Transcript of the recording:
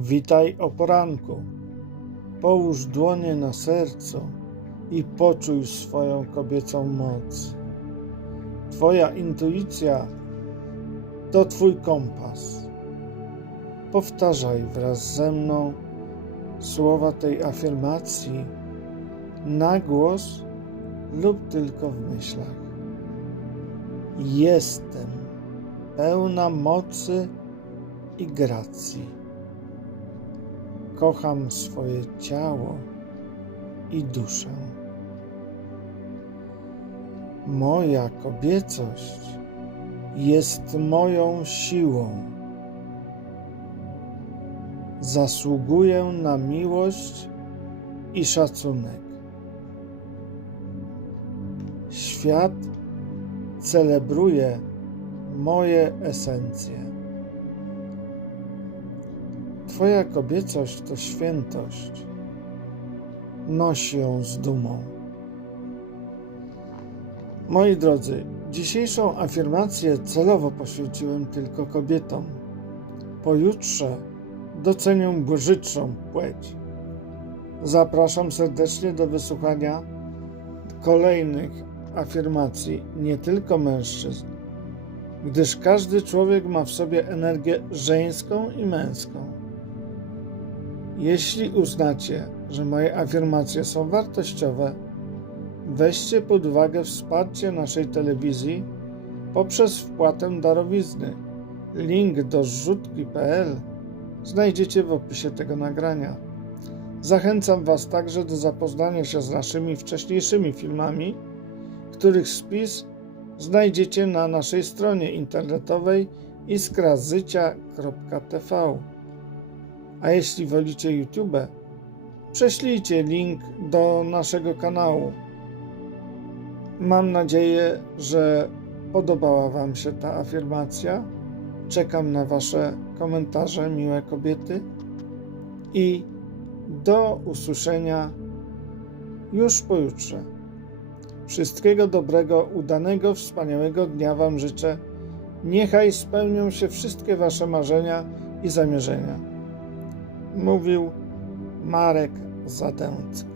Witaj o poranku. Połóż dłonie na sercu i poczuj swoją kobiecą moc. Twoja intuicja to Twój kompas. Powtarzaj wraz ze mną słowa tej afirmacji na głos lub tylko w myślach. Jestem pełna mocy i gracji. Kocham swoje ciało i duszę. Moja kobiecość jest moją siłą. Zasługuję na miłość i szacunek. Świat celebruje moje esencje. Twoja kobiecość to świętość. Noś ją z dumą. Moi drodzy, dzisiejszą afirmację celowo poświęciłem tylko kobietom. Pojutrze docenię brzydszą płeć. Zapraszam serdecznie do wysłuchania kolejnych afirmacji nie tylko mężczyzn, gdyż każdy człowiek ma w sobie energię żeńską i męską. Jeśli uznacie, że moje afirmacje są wartościowe, weźcie pod uwagę wsparcie naszej telewizji poprzez wpłatę darowizny. Link do zrzutki.pl znajdziecie w opisie tego nagrania. Zachęcam Was także do zapoznania się z naszymi wcześniejszymi filmami, których spis znajdziecie na naszej stronie internetowej iskrazycia.tv. A jeśli wolicie YouTube, prześlijcie link do naszego kanału. Mam nadzieję, że podobała Wam się ta afirmacja. Czekam na Wasze komentarze, miłe kobiety. I do usłyszenia już pojutrze. Wszystkiego dobrego, udanego, wspaniałego dnia Wam życzę. Niechaj spełnią się wszystkie Wasze marzenia i zamierzenia. Mówił Marek Zadęcki.